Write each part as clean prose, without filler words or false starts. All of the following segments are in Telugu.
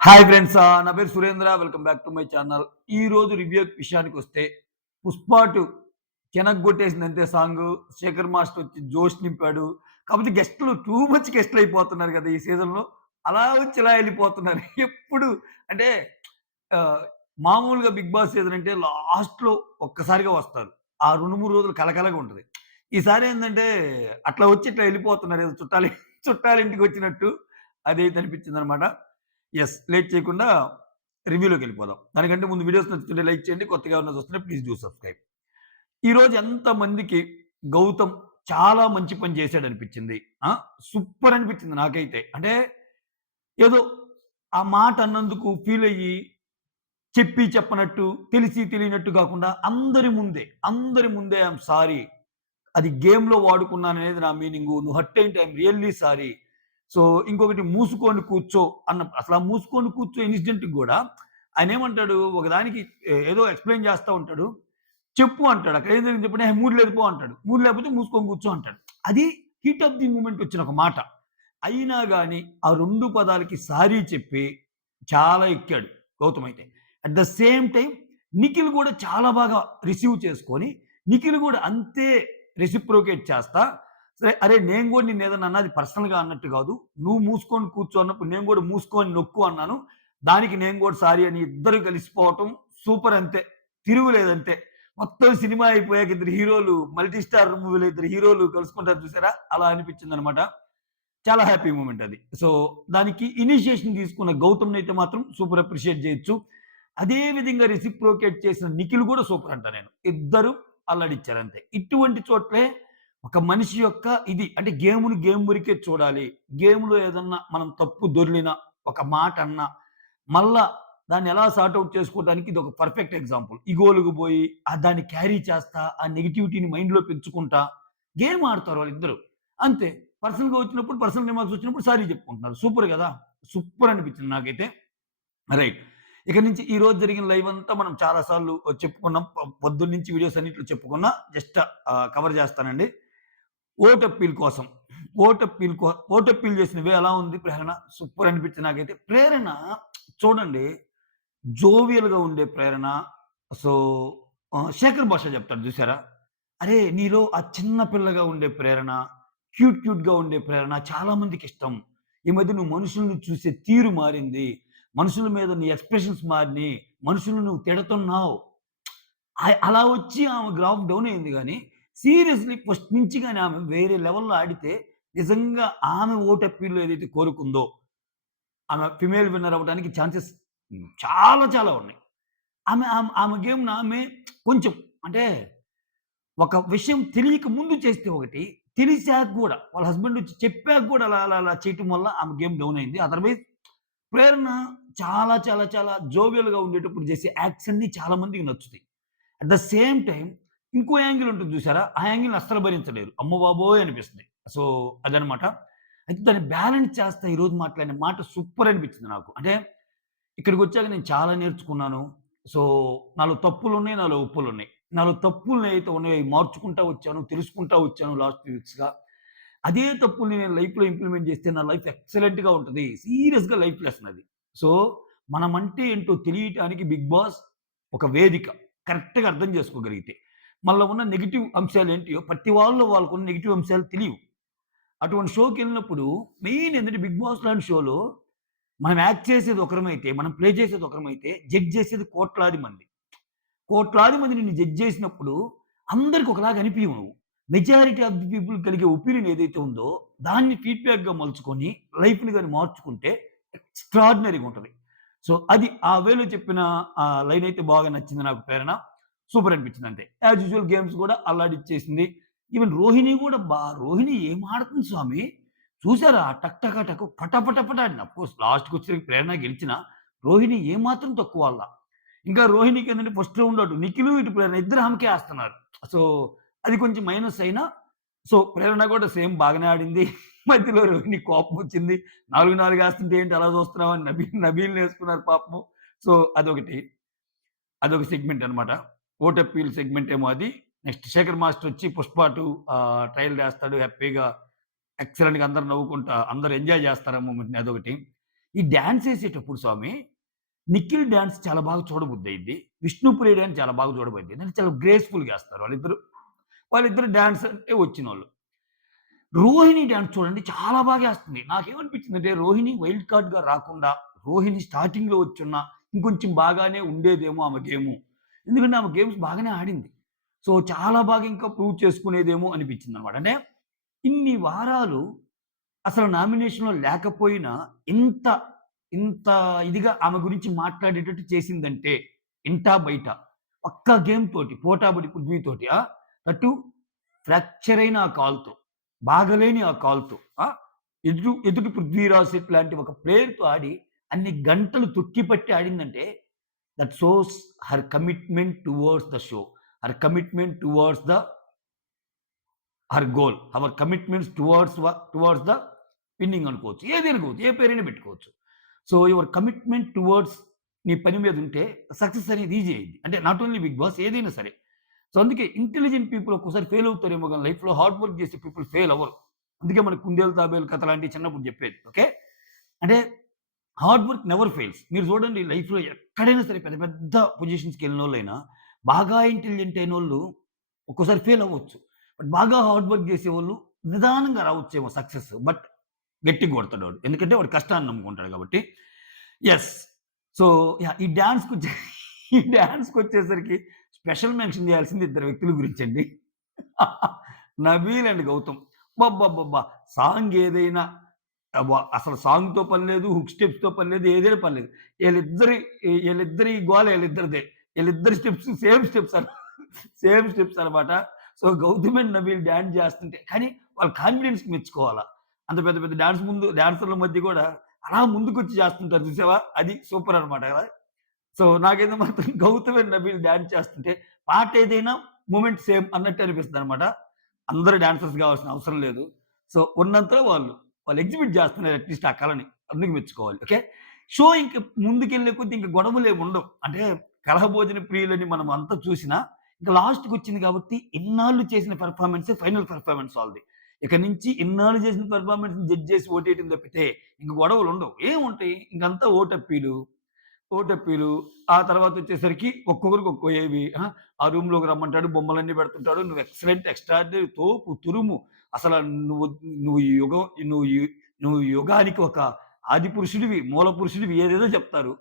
హాయ్ ఫ్రెండ్స్, నా పేరు Surendra. Welcome back to my channel. ఈ రోజు రివ్యూ విషయానికొస్తే 'పుష్ప 2' కెనక్కొట్టేసిందంతే సాంగు. శేఖర్ మాస్టర్ వచ్చి జోష్ నింపాడు. కాకపోతే గెస్టులు టూ మచ్ గెస్టులు అయిపోతున్నారు కదా! ఈ సీజన్‌లో. అలా వచ్చి ఇలా ఎళ్ళిపోతున్నారు. ఎప్పుడు అంటే ఆహ్, మామూలుగా 'బిగ్ బాస్' సీజన్ అంటే లాస్ట్‌లో ఒక్కసారిగా వస్తారు. ఆ 2, 3 రోజులు కలకలగా ఉంటది. ఈసారి ఏందంటే అట్లా వచ్చి ఇట్లా ఎళ్ళిపోతున్నారు. ఏదో చుట్టాలింటికొచ్చినట్టు అదైతే అనిపించిందనమాట. లేట్ చేయకుండా రివ్యూలోకెళ్ళిపోదాం. దానికంటే ముందు వీడియోస్ నచ్చుతుంటే లైక్ చేయండి. కొత్తగా ఎవరైనా చూస్తుంటే ప్లీజ్ డూ సబ్‌స్క్రైబ్. ఈరోజు ఎంతమందికి గౌతమ్ చాలా మంచి పని చేశాడనిపించింది. ఆ! సూపర్ అనిపించింది నాకైతే. అంటే ఏదో ఆ మాట అన్నందుకు ఫీలయ్యి చెప్పి చెప్పనట్టు, తెలిసి తెలియనట్టు కాకుండా అందరి ముందే ఐయామ్ సారీ. అది గేమ్‌లో వాడుకున్నాననేది నా మీనింగు. నువ్వు హర్ట్ అయింటే ఐయామ్ రియల్లీ సారీ. సో, ఇంకొకటి మూసుకొని కూర్చో అసలు ఆ మూసుకొని కూర్చో ఇన్సిడెంట్‌కి గూడా ఆయనేమంటాడు ఒకదానికి ఏదో ఎక్స్‌ప్లెయిన్ చేస్తా ఉంటాడు. చెప్పు అంటాడు. అక్కడ ఏం జరిగింది చెప్పండి. మూడ్ లేదు పో అంటాడు. మూడ్ లేకపోతే మూసుకొని కూర్చో అంటాడు. అది హీట్ ఆఫ్ ది మూమెంట్ వచ్చిన ఒక మాట. అయినా గాని ఆ 2 పదాలకి సారీ చెప్పి చాలా ఎక్కాడు గౌతమ్ అయితే. At the same time Nikhil గూడా చాలా బాగా రిసీవ్ చేసుకొని, నిఖిల్ గూడా అంతే రెసిప్రొకేట్ చేస్తా, సరే అరే నేను గూడా నిన్నేదన్నా అన్నది పర్సనల్‌గా అన్నట్టు గాదు. నువ్వు మూసుకొని కూర్చో అన్నప్పుడు నేను గూడా మూసుకొని నొక్కు అన్నాను. దానికి నేను గూడా సారీ అని ఇద్దరు కలిసిపోవటం సూపర్ అంతే. తిరుగులేదంతే. మొత్తం సినిమా అయిపోయాక ఇద్దరు హీరోలు మల్టీ స్టార్ మూవీలో ఇద్దరు హీరోలు కలుసుకుంటారు చూసారా? అలా అనిపించిందనమాట. చాలా హ్యాపీ మూమెంట్ అది. సో, దానికి ఇనిషియేషన్ తీసుకున్న గౌతమ్‌నైతే మాత్రం సూపర్ అప్రిషియేట్ చేయొచ్చు. అదే విధంగా రెసిప్రొకేట్ చేసిన నిఖిల్ గూడా సూపర్ అంటా నేను. ఇద్దరు అల్లడిచ్చారంతే. ఇటువంటి చోట్లే ఒక మనిషి యొక్క ఇది అంటే గేమ్‌ని గేమ్ వరకే చూడాలి. గేమ్‌లో ఏదన్నా మనం తప్పు దొర్లినా, ఒక మాట అన్నా, మళ్ళా దాన్ని ఎలా సార్ట్ ఔట్ చేసుకోవడానికి ఇదొక పర్ఫెక్ట్ ఎగ్జాంపుల్. ఇగోలకు పోయి దాన్ని క్యారీ చేస్తా, ఆ నెగటివిటీని మైండ్‌లో పెంచుకుంటా గేమ్ ఆడతారు వాళ్ళిద్దరు. అంతే. పర్సనల్‌గా వచ్చినప్పుడు పర్సనల్ రిమార్క్స్ వచ్చినప్పుడు సారీ చెప్పుకుంటున్నారు. సూపర్ గదా! సూపర్ అనిపించింది నాకైతే. రైట్. ఇక నుంచి ఈ రోజు జరిగిన లైవ్ అంతా మనం చాలా సార్లు చెప్పుకున్నాం. పొద్దున్నుంచి వీడియోస్ అన్నిట్లో చెప్పుకున్నా. జస్ట్ కవర్ చేస్తానండి. ఓటప్పీల్ కోసం. ఓటప్పీల్ చేసిన వే ఎలా ఉంది ప్రేరణ? సూపర్ అనిపించింది నాకైతే. ప్రేరణ చూడండి జోవియల్‌గా ఉండే ప్రేరణ. సో, శేఖర్ భాష చెప్తాడు చూసారా? అరే! నీలో ఆ చిన్న పిల్లగా ఉండే ప్రేరణ, క్యూట్‌గా ఉండే ప్రేరణ చాలా మందికిష్టం. ఈ మధ్య నువ్వు మనుషుల్ని చూసే తీరు మారింది. మనుషుల మీద నీ ఎక్స్‌ప్రెషన్స్ మారినియి. మనుషుల్ని నువ్వు తిడతున్నావు. అలా వచ్చి ఆమె గ్రాఫ్ డౌన్ అయింది గానీ, సీరియస్‌లీ ఫస్ట్ నుంచి గాని ఆమె వేరే లెవెల్‌లో ఆడితే నిజంగా ఆమె ఓట్ అప్పీల్‌లో ఏదైతే కోరుకుందో, ఆమె ఫీమేల్ విన్నర్ అవ్వడానికి ఛాన్సెస్ చాలా చాలా ఉన్నాయి. ఆమె గేమ్‌ని ఆమె కొంచెం అంటే ఒక విషయం తెలియక ముందు చేస్తే ఒకటి, తెలిసాక గూడా వాళ్ళ హస్బెండ్ వచ్చి చెప్పాక గూడా అలా చేయటం వల్ల ఆమె గేమ్ డౌన్ అయింది. అదర్‌వైజ్ ప్రేరణ చాలా జోవియల్‌గా ఉండేటప్పుడు చేసే యాక్ట్స్ అన్నీ చాలా మందికి నచ్చుతాయి. అట్ ద సేమ్ టైమ్ ఇంకో యాంగిల్ ఉంటుంది చూసారా? ఆ యాంగిల్‌ని అస్సలు భరించలేరు. అమ్మ బాబోయ్! అనిపిస్తుంది. సో, అదనమాట. అయితే దాన్ని బ్యాలెన్స్ చేస్తా ఈరోజు మాట్లాడిన మాట సూపర్ అనిపించింది నాకు. అంటే ఇక్కడికొచ్చాక నేను చాలా నేర్చుకున్నాను. సో, నాలో తప్పులున్నాయి, నాలో ఒప్పులున్నాయి. నాలో తప్పులనేవైతే ఉన్నాయో అయి మార్చుకుంటా వచ్చాను, తెలుసుకుంటా వచ్చాను లాస్ట్ ఫ్యూ వీక్స్‌గా. అదే తప్పుల్ని నేను లైఫ్‌లో ఇంప్లిమెంట్ చేస్తే నా లైఫ్ ఎక్సలెంట్‌గా ఉంటది. సీరియస్‌గా లైఫ్ లెసన్ అది. సో, మనమంటే ఏంటో తెలియటానికి 'బిగ్ బాస్' ఒక వేదిక. కరెక్ట్‌గా అర్థం చేసుకోగలిగితే. మనలో ఉన్న నెగెటివ్ అంశాలేంటియో ప్రతి వాళ్ళలో వాళ్ళకున్న నెగెటివ్ అంశాలు తెలియవు. అటువంటి షోకెళ్ళినప్పుడు మెయిన్ ఏంటంటే 'బిగ్ బాస్' లాంటి షోలో మనం యాక్ట్ చేసేది ఒకరమైతే, మనం ప్లే చేసేది ఒకరమైతే, జడ్జ్ చేసేది కోట్లాది మంది. కోట్లాది మంది నిన్ను జడ్జ్ చేసినప్పుడు అందరికి ఒకలాగా అనిపియవు నువ్వు. మెజారిటీ ఆఫ్ ది పీపుల్ కలిగే ఒపీనియన్ ఏదైతే ఉందో దాన్ని ఫీడ్‌బ్యాక్‌గా మలుచుకొని లైఫ్‌ని గాని మార్చుకుంటే ఎక్స్‌ట్రార్డినరీగా ఉంటది. సో, అది ఆ వేలో చెప్పిన లైన్ అయితే బాగా నచ్చింది నాకు ప్రేరణ. సూపర్ అనిపించింది అంతే. యాజ్ యూజువల్ గేమ్స్ కూడా అల్లాడిచ్చేసింది. ఈవెన్ రోహిణి కూడా రోహిణి ఏం ఆడుతుంది స్వామి. చూసారా? టక్ టక టక పట పట పట ఆడింది. అఫ్‌కోర్స్ లాస్ట్‌కొచ్చేసరికి ప్రేరణ గెలిచినా రోహిణి ఏమాత్రం తక్కువ ఆడల. ఇంకా రోహిణికేంటంటే ఫస్ట్ రౌండ్ అటు నిఖిలు, ఇటు ప్రేరణ ఇద్దరు ఆమెకే ఏస్తన్నారు. సో, అది కొంచెం మైనస్ అయినా సో, ప్రేరణ కూడా సేమ్ బాగానే ఆడింది. మధ్యలో రోహిణికి కోపమొచ్చింది. 4 ఏస్తుంటే ఏంటి అలా చూస్తున్నావు అని నబీల్‌నేసుకున్నారు పాపము. సో, అదొక సెగ్మెంట్ అన్నమాట. ఓటప్పీల్ సెగ్మెంట్ ఏమో అది. నెక్స్ట్ శేఖర్ మాస్టర్ వచ్చి 'పుష్ప 2' ట్రైల్ చేస్తాడు హ్యాపీగా. ఎక్సలెంట్‌గా అందరూ నవ్వుకుంటా అందరూ ఎంజాయ్ చేస్తారు ఆ మూమెంట్‌ని అదొకటి. ఈ డాన్స్ ఏసేటప్పుడు స్వామి, నిఖిల్ డాన్స్ చాలా బాగా చూడబుద్దయిద్ది. విష్ణుప్రియ డాన్స్ చాలా బాగా చూడబుద్ది. ఎందుకంటే చాలా గ్రేస్‌ఫుల్‌గా ఏస్తారు వాళ్ళిద్దరు. వాళ్ళిద్దరు డాన్స్ అంటే వచ్చినోళ్ళు. రోహిణి డాన్స్ చూడండి చాలా బాగా ఏస్తుంది. నాకేమనిపించిందంటే రోహిణి వైల్డ్ కార్డ్‌గా రాకుండా, రోహిణి స్టార్టింగ్‌లో వచ్చున్న ఇంకొంచెం బాగానే ఉండేదేమో ఆమె గేము. ఎందుకంటే ఆమె గేమ్స్ బాగానే ఆడింది. సో, చాలా బాగా ఇంకా ప్రూవ్ చేసుకునేదేమో అనిపించిందనమాట. అంటే ఇన్ని వారాలు అసలు నామినేషన్‌లో లేకపోయినా ఇంత, ఇంత ఇదిగా ఆమె గురించి మాట్లాడేటట్టు చేసిందంటే ఇంటా, బయట ఒక్క గేమ్ తోటి పోటాబడి పృథ్వీతోటి దట్టు ఫ్రాక్చర్ అయిన ఆ కాలుతో, బాగలేని ఆ కాలుతో ఎదుటి పృథ్వీరాజ్ సెట్ లాంటి ఒక ప్లేయర్‌తో ఆడి అన్ని గంటలు తొక్కిపట్టి ఆడిందంటే that shows her commitment towards the show. Her commitment towards the her goal. Our commitments towards the winning అనుకోవచ్చు. ఏది అనుకోవచ్చు. ఏ పేరైనా పెట్టుకోవచ్చు. సో, యువర్ కమిట్మెంట్ టువర్డ్స్ నీ పని మీద ఉంటే సక్సెస్ అనేది ఈజీ అయ్యిద్ది. అంటే నాట్ ఓన్లీ బిగ్ బాస్ ఏదైనా సరే. సో, అందుకే ఇంటెలిజెంట్ పీపుల్ ఒక్కోసారి ఫెయిల్ అవుతారేమో గాని లైఫ్‌లో హార్డ్ వర్క్ చేసే పీపుల్ ఫెయిల్ అవ్వరు. అందుకే మనకు కుందేలు తాబేలు కథ లాంటివి చిన్నప్పుడు చెప్పేది. ఓకే. అంటే హార్డ్ వర్క్ నెవర్ ఫెయిల్స్. మీరు చూడండి లైఫ్‌లో ఎక్కడైనా సరే పెద్ద పెద్ద పొజిషన్స్‌కెళ్ళినోళ్ళైనా బాగా ఇంటెలిజెంట్ అయినోళ్ళు ఒక్కోసారి ఫెయిల్ అవ్వచ్చు. బట్ బాగా హార్డ్ వర్క్ చేసేవాళ్ళు నిదానంగా రావచ్చేమో సక్సెస్. బట్ గట్టిగా కొడతాడు వాడు. ఎందుకంటే వాడు కష్టాన్ని నమ్ముకుంటాడు కాబట్టి. యెస్. So, yeah! ఈ డాన్స్‌కొచ్చేసరికి స్పెషల్ మెన్షన్ చేయాల్సింది ఇద్దరు వ్యక్తుల గురించండి. నబీల్ అండ్ గౌతమ్. అబ్బబ్బబ్బబ్బా! సాంగ్ ఏదైనా అసలు సాంగ్‌తో పని లేదు. హుక్ స్టెప్స్‌తో పని లేదు. ఏదైనా పని లేదు. ఈళ్ళిద్దరి గోల ఈళ్ళిద్దరిదే. ఈళ్ళిద్దరి steps same steps same steps అన్నమాట. So, Gautam and Nabeel dance చేస్తుంటే కానీ వాళ్ళ కాన్ఫిడెన్స్‌కి మెచ్చుకోవాలా. అంత పెద్ద పెద్ద డాన్సర్ల మధ్య కూడా అలా ముందుకొచ్చి చేస్తుంటారు చూసావా? అది సూపర్ అన్నమాట కదా! సో, నాకైతే మాత్రం గౌతమ్ అండ్ నబీల్ డాన్స్ చేస్తుంటే పాట ఏదైనా మూవ్‌మెంట్ సేమ్ అన్నట్టు అనిపిస్తదన్నమాట. అందరూ డాన్సర్స్ గావాల్సిన అవసరం లేదు. సో, ఉన్నంతలో వాళ్ళు ఎగ్జిబిట్ జేస్తున్నారు అట్‌లీస్ట్ ఆ కళని. అందుకు మెచ్చుకోవాలి. ఓకే. షో ఇంక ముందుకెళ్ళే కొద్దీ ఇంక గొడవలేమి ఉండవు. అంటే కలహభోజన ప్రియులని మనం అంతా చూసినా, ఇంక లాస్ట్‌కొచ్చింది కాబట్టి ఇన్నాళ్ళు చేసిన పెర్ఫార్మన్సే ఫైనల్ పెర్ఫార్మన్స్ వాళ్ళది. ఇక నుంచి ఇన్నాళ్ళు చేసిన పెర్ఫార్మన్స్‌ని జడ్జ్ చేసి ఓటేయటం తప్పితే ఇంక గొడవలుండవు. ఏముంటాయి? ఇంకంతా ఓటప్పీలు. ఓటప్పీలు. ఆ తర్వాతొచ్చేసరికి ఒక్కొక్కరికి ఒక్కో ఏవి. ఆ రూమ్‌లోకి రమ్మంటాడు. బొమ్మలన్నీ పెడుతుంటాడు. నువ్వు ఎక్సలెంట్, ఎక్స్ట్రార్డినరీ, తోపు, తురుము. అసల నువ్వు నువ్వు ఈ యుగం నువ్వు యు నువ్వు యుగానికి ఒక ఆది పురుషుడివి, మూల పురుషుడివి ఏదేదో చెప్తారు.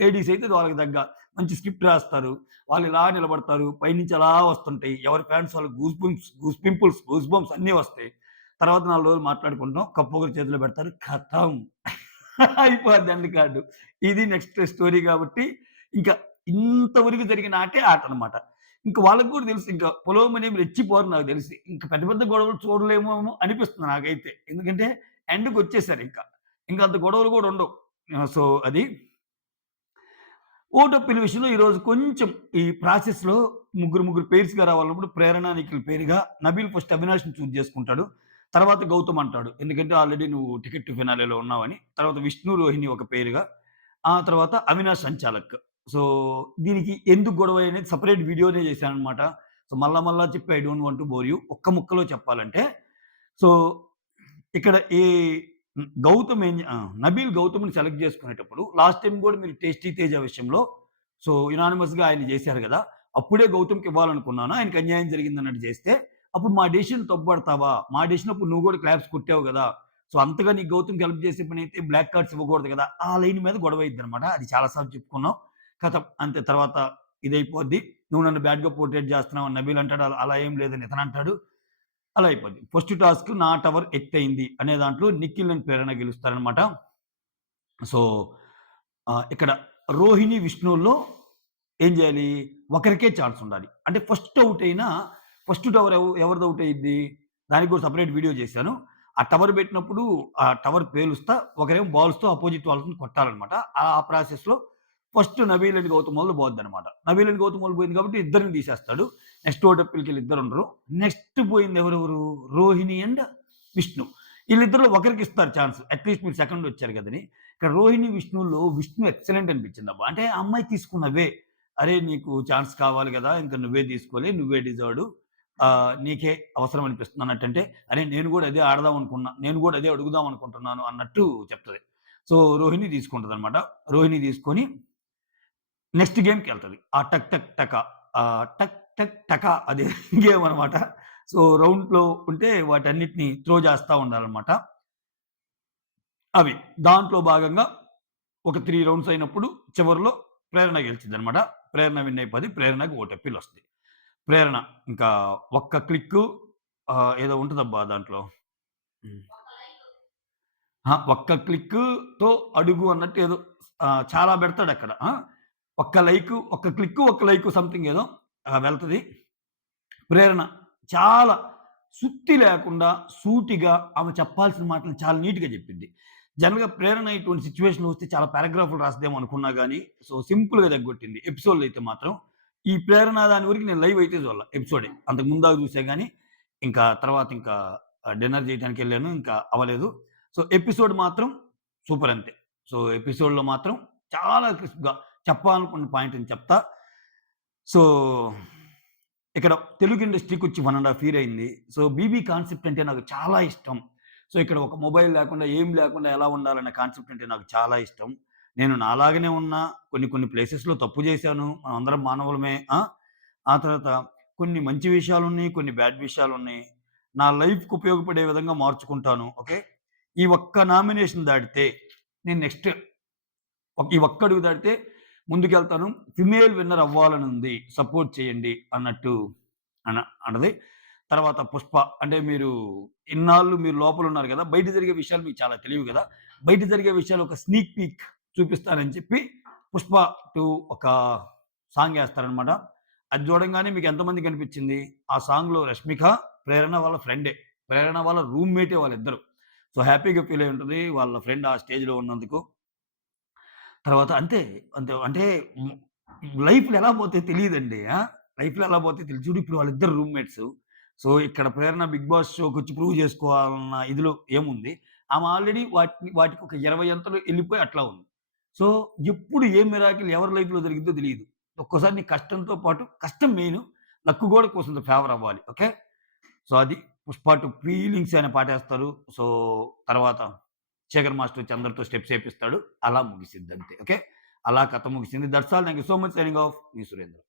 లేడీస్ అయితే వాళ్ళకి తగ్గ మంచి స్క్రిప్ట్ రాస్తారు. వాళ్ళు ఇలా నిలబడతారు. పైనుంచి అలా వస్తుంటాయి. ఎవరి ఫ్యాన్స్ వాళ్ళకి గూస్ బంప్స్ అన్నీ వస్తాయి. తర్వాత 4 రోజులు మాట్లాడుకుంటాం. కప్ ఒకరి చేతిలో పెడతారు. ఖతం. అయిపోద్ది ఎండ్ కార్డ్. ఇది నెక్స్ట్ స్టోరీ గాబట్టి, ఇంకా ఇంతవరకు జరిగిన ఆటే ఆటనమాట. ఇంక వాళ్ళకి గూడా తెలుసు ఇంకా పొలోమనేమి రెచ్చిపోరు నాకు తెలిసి. ఇంక పెద్ద పెద్ద గొడవలు చూడలేమేమో అనిపిస్తుంది నాకైతే. ఎందుకంటే ఎండ్‌కొచ్చేసారింక. ఇంక అంత గొడవలు గూడా ఉండవు. సో, అది. ఓటప్పుల విషయంలో ఈరోజు కొంచెం ఈ ప్రాసెస్‌లో ముగ్గురు పెయిర్స్‌గా రావాలన్నప్పుడు 'ప్రేరణ నిఖిల్' పేరుగా నబీల్ ఫస్ట్ అవినాష్‌ని చూజ్ చేసుకుంటాడు. తర్వాత గౌతమ్ అంటాడు. ఎందుకంటే ఆల్రెడీ నువ్వు టికెట్ టు ఫినాలేలో ఉన్నావని. తర్వాత విష్ణు, రోహిణి ఒక పేరుగా. ఆ తర్వాత అవినాష్ సంచాలక్. సో, దీనికి ఎందుకు గొడవ అనేది సెపరేట్ వీడియోనే చేశాననమాట. సో, మళ్ళా చెప్పి I don't want to bore you. ఒక్క ముక్కలో చెప్పాలంటే సో, ఇక్కడ గౌతమ్ నబీల్ గౌతమ్‌ని సెలెక్ట్ చేసుకునేటప్పుడు లాస్ట్ టైమ్ గూడా మీరు 'టేస్టీ తేజ' విషయంలో సో, యునానిమస్‌గా ఆయన జేశారు గదా! అప్పుడే గౌతమ్‌కి ఇవ్వాలనుకున్నాను. ఆయనకి అన్యాయం జరిగిందన్నట్టు చేస్తే, అప్పుడు మా డెసిషన్ తప్పుబడతావా? మా డెసిషన్ అప్పుడు నువ్వు గూడా క్లాప్స్ కొట్టావు గదా! సో, అంతగా నీకు గౌతమ్‌కి హెల్ప్ చేసే పనైతే బ్లాక్ కార్డ్స్ ఇవ్వకూడదు గదా! ఆ లైన్ మీద గొడవ అయ్యిద్దనమాట. అది చాలా సార్లు చెప్పుకున్నాం. ఖతం అంతే తర్వాత ఇదైపోద్ది. నువ్వు నన్ను బ్యాడ్‌గా పోర్ట్రేట్ చేస్తున్నావు అని నబీల్ అంటాడు. అలా ఏం లేదని ఇతనంటాడు. అలా అయిపోద్ది. ఫస్ట్ టాస్క్ నా టవర్ ఎత్తయింది అనే దాంట్లో నిఖిల్ అండ్ ప్రేరణ గెలుస్తారనమాట. సో, ఇక్కడ రోహిణి, విష్ణుల్లో ఏం జేయాలి? ఒకరికే ఛాన్స్ ఉండాలి. అంటే ఫస్ట్ ఔట్ అయినా ఫస్ట్ టవర్ ఎవరిది ఔట్ అయ్యిద్ది? దానికి కూడా సెపరేట్ వీడియో చేశాను. ఆ టవర్ పెట్టినప్పుడు ఆ టవర్ పేలుస్తా ఒకరేమో బాల్స్‌తో అపోజిట్ వాళ్ళని కొట్టాలనమాట. ఆ ప్రాసెస్‌లో ఫస్ట్ నబీల్ అండ్ గౌతమ్ వాళ్ళు పోద్దనమాట. నబీల్ అండ్ గౌతమ్ వాళ్ళు పోయింది కాబట్టి ఇద్దరిని తీసేస్తాడు. నెక్స్ట్ ఓటప్పిలకెళ్ళి ఇద్దరుండరు. నెక్స్ట్ పోయింది ఎవరెవరు? రోహిణి అండ్ విష్ణు. ఈళ్ళిద్దరిలో ఒకరికి ఇస్తారు ఛాన్స్. అట్‌లీస్ట్ మీరు సెకండ్ వచ్చారు కదని. ఇక్కడ రోహిణి, విష్ణులో విష్ణు ఎక్సలెంట్ అనిపించిందబ్బా! అంటే ఆ అమ్మాయి తీసుకున్న వే అరే! నీకు ఛాన్స్ కావాలి గదా! ఇంక నువ్వే తీసుకోలే. నువ్వే డిజర్వ్‌డ్. నీకే అవసరం అనిపిస్తుంది అన్నట్టంటే, అరే! నేను గూడా అదే ఆడదాం అనుకున్నా. నేను గూడా అదే అడుగుదాం అనుకుంటున్నాను అన్నట్టు చెప్తది. సో, రోహిణి తీసుకుంటదనమాట. రోహిణి తీసుకొని నెక్స్ట్ గేమ్‌కెళ్తది. ఆ టక్ టక్ టక టక్ టక్ టక అదే గేమ్ అనమాట. సో, రౌండ్‌లో ఉంటే వాటన్నిటిని త్రో చేస్తా ఉండాలనమాట. అవి. దాంట్లో భాగంగా ఒక 3 రౌండ్స్ అయినప్పుడు చివరిలో ప్రేరణ గెలిచిద్దనమాట. ప్రేరణ విన్ అయిపోద్ది. ప్రేరణకి ఓటెప్పిలొస్తాయి. ప్రేరణ ఇంకా ఒక్క క్లిక్కు ఏదో ఉంటదబ్బా దాంట్లో. హ్మ్. ఒక్క క్లిక్కుతో అడుగు అన్నట్టు ఏదో చాలా పెడతాడక్కడ. ఒక్క లైకు, ఒక్క క్లిక్కు, ఒక్క లైకు సంథింగ్ ఏదో వెళ్తది. ప్రేరణ చాలా సుత్తి లేకుండా సూటిగా ఆమె చెప్పాల్సిన మాటలు చాలా నీట్‌గా చెప్పిద్ది. జనరల్‌గా ప్రేరణ ఇటువంటి సిట్యుయేషన్‌లో వస్తే చాలా పారాగ్రాఫ్‌లు రాస్తదేమో అనుకున్నా గాని, సో, సింపుల్‌గా దగ్గొట్టింది. ఎపిసోడ్‌లో అయితే మాత్రం. ఈ ప్రేరణ దాని వరకు నేను లైవ్ అయితే చూడల ఎపిసోడే. అంతకు ముందాక చూసా గాని, ఇంకా తర్వాత ఇంకా డిన్నర్ చేయటానికెళ్ళాను. ఇంకా అవ్వలేదు. సో, ఎపిసోడ్ మాత్రం సూపర్ అంతే. సో, ఎపిసోడ్‌లో మాత్రం చాలా క్రిస్ప్‌గా చెప్పాలనుకున్న పాయింట్‌ని చెప్తా. సో, ఇక్కడ తెలుగు ఇండస్ట్రీకొచ్చి 1 ½ ఇయర్ అయింది. సో, 'బీబీ' కాన్సెప్ట్ అంటే నాకు చాలా ఇష్టం. సో, ఇక్కడ ఒక మొబైల్ లేకుండా, ఏం లేకుండా ఎలా ఉండాలనే కాన్సెప్ట్ అంటే నాకు చాలా ఇష్టం. నేను నాలాగానే ఉన్నా, కొన్ని కొన్ని ప్లేసెస్‌లో తప్పు చేశాను. మనమందరం మానవులమే. ఆ తర్వాత కొన్ని మంచి విషయాలున్నాయి, కొన్ని బ్యాడ్ విషయాలున్నాయి. నా లైఫ్‌కి ఉపయోగపడే విధంగా మార్చుకుంటాను. ఓకే. ఈ ఒక్క నామినేషన్ దాటితే నేను నెక్స్ట్ ఈ ఒక్కడుగు దాటితే ముందుకెళ్తాను. ఫిమేల్ విన్నర్ అవ్వాలనుంది. సపోర్ట్ చేయండి అన్నట్టు అన అన్నది. తర్వాత 'పుష్ప' అంటే ఇన్నాళ్ళు మీరు లోపలున్నారు గదా! బయట జరిగే విషయాలు మీకు చాలా తెలియవు గదా! బయట జరిగే విషయాలు ఒక స్నీక్ పీక్ చూపిస్తానని చెప్పి 'పుష్ప 2' ఒక సాంగ్ ఏస్తారనమాట. అది చూడంగానే మీకు ఎంతమందికి అనిపిచ్చింది? ఆ సాంగ్‌లో 'రష్మిక' ప్రేరణ వాళ్ళ ఫ్రెండే. ప్రేరణ వాళ్ళ రూమ్‌మేటే వాళ్ళిద్దరు. సో, హ్యాపీగా ఫీల్ అయ్యి ఉంటది. వాళ్ళ ఫ్రెండ్ ఆ స్టేజ్‌లో ఉన్నందుకు. తర్వాత అంతే. అంతే అంటే హ్మ్. లైఫ్‌లో ఎలా పోతాయో తెలీదండి. లైఫ్‌లో ఎలా పోతాయో తెలీదు. చూడు ఇప్పుడు వాళ్ళిద్దరు రూమ్‌మేట్స్. సో, ఇక్కడ ప్రేరణ 'బిగ్ బాస్' షోకొచ్చి ప్రూవ్ చేసుకోవాలన్న ఇదిలో ఏముంది. ఆమె ఆల్రెడీ వాటికి ఒక 20 అంతలు ఎళ్ళిపోయి అట్లా ఉంది. సో, ఎప్పుడు ఏ మిరాకిల్ ఎవరి లైఫ్‌లో జరిగిద్దో తెలీదు. ఒక్కోసారి నీ కష్టంతో పాటు కష్టం మెయిను. లక్ కూడా కొంత ఫేవర్ అవ్వాలి. ఓకే. సో, అది 'పుష్ప 2' ఫీలింగ్స్ అనే పాటేస్తారు. సో, తర్వాత శేఖర్ మాస్టర్ వచ్చి అందరితో స్టెప్స్ ఏపిస్తాడు. అలా ముగిసిద్దంతే. ఓకే. అలా కథ ముగిసింది. That's all. Thank you so much. Signing off. Me Surendra.